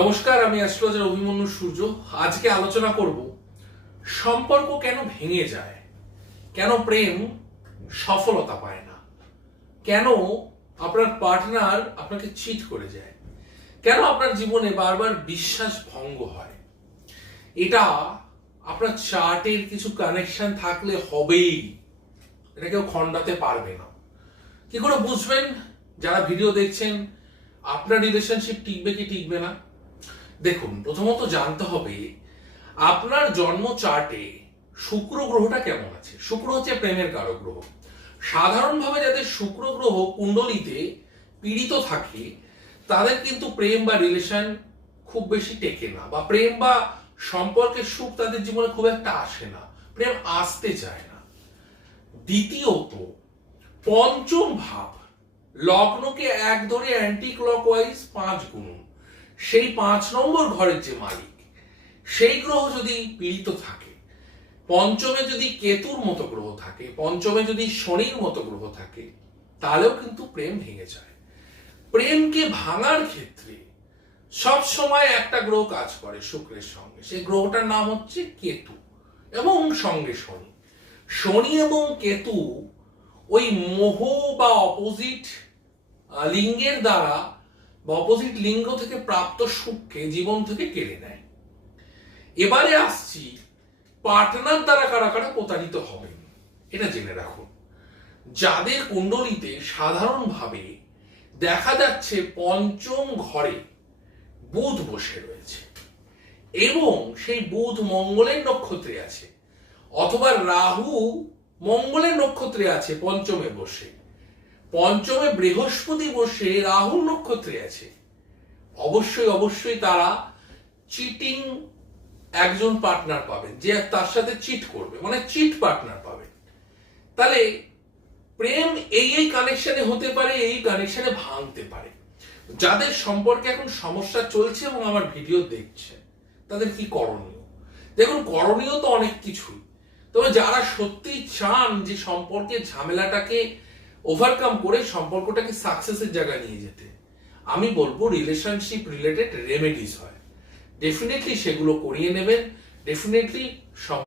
নমস্কার, আমি অ্যাস্ট্রোলজার অভিমন্যু সূর্য। আজকে আলোচনা করব সম্পর্ক কেন ভেঙে যায়, কেন প্রেম সফলতা পায় না, কেন আপনার পার্টনার আপনাকে চিট করে যায়, কেন আপনার জীবনে বারবার বিশ্বাস ভঙ্গ হয়। এটা আপনার চার্টের কিছু কানেকশন থাকলে হবেই, এটা কেউ খণ্ডাতে পারবে না। কি করে বুঝবেন? যারা ভিডিও দেখছেন আপনার রিলেশনশিপ টিকবে কি টিকবে না। দেখুন, প্রথমত জানতে হবে আপনার জন্ম চার্টে শুক্র গ্রহটা কেমন আছে। শুক্র হচ্ছে প্রেমের কারক গ্রহ। সাধারণভাবে যাদের শুক্র গ্রহ কুণ্ডলিতে পীড়িত থাকে তাদের কিন্তু প্রেম বা রিলেশন খুব বেশি টেকে না, বা প্রেম বা সম্পর্কের সুখ তাদের জীবনে খুব একটা আসে না, প্রেম আসতে চায় না। দ্বিতীয়ত, পঞ্চম ভাব লগ্নকে এক ধরে অ্যান্টি ক্লকওয়াইজ 5 গুণ, সেই 5 নম্বর ঘরের যে মালিক সেই গ্রহ যদি পীড়িত থাকে, পঞ্চমে যদি কেতুর মতো গ্রহ থাকে, পঞ্চমে যদি শনির মতো গ্রহ থাকে, তাহলেও কিন্তু প্রেম ভেঙে যায়। প্রেমকে ভাঙার ক্ষেত্রে সব সময় একটা গ্রহ কাজ করে শুক্রের সঙ্গে, সেই গ্রহটার নাম হচ্ছে কেতু, এবং সঙ্গে শনি। শনি এবং কেতু ওই মোহ বা অপোজিট লিঙ্গের দ্বারা বা অপোজিট লিঙ্গ থেকে প্রাপ্ত সুখকে জীবন থেকে কেড়ে নেয়। এবারে আসছি পার্টনার দ্বারা কারা কারা প্রতারিত হবেন, এটা জেনে রাখুন। যাদের কুণ্ডলিতে সাধারণভাবে দেখা যাচ্ছে পঞ্চম ঘরে বুধ বসে রয়েছে এবং সেই বুধ মঙ্গলের নক্ষত্রে আছে, অথবা রাহু মঙ্গলের নক্ষত্রে আছে পঞ্চমে বসে, পঞ্চমে বৃহস্পতি বসে রাহুর নক্ষত্রে আছে, অবশ্যই অবশ্যই তারা চিটিং একজন পার্টনার পাবেন, যে তার সাথে চিট করবে, মানে চিট পার্টনার পাবেন। তাহলে প্রেম এই কানেকশনে হতে পারে, এই কানেকশনে ভাঙতে পারে। যাদের সম্পর্কে এখন সমস্যা চলছে এবং আমার ভিডিও দেখছে, তাদের কি করণীয়? দেখুন, করণীয় তো অনেক কিছুই, তবে যারা সত্যি চান যে সম্পর্কের ঝামেলাটাকে ওভারকাম করে সম্পর্কটাকে সাকসেসের জায়গায় নিয়ে যেতে, আমি বলবো রিলেশনশিপ রিলেটেড রেমেডিস হয়, ডেফিনেটলি সেগুলো করিয়ে নেবেন। ডেফিনেটলি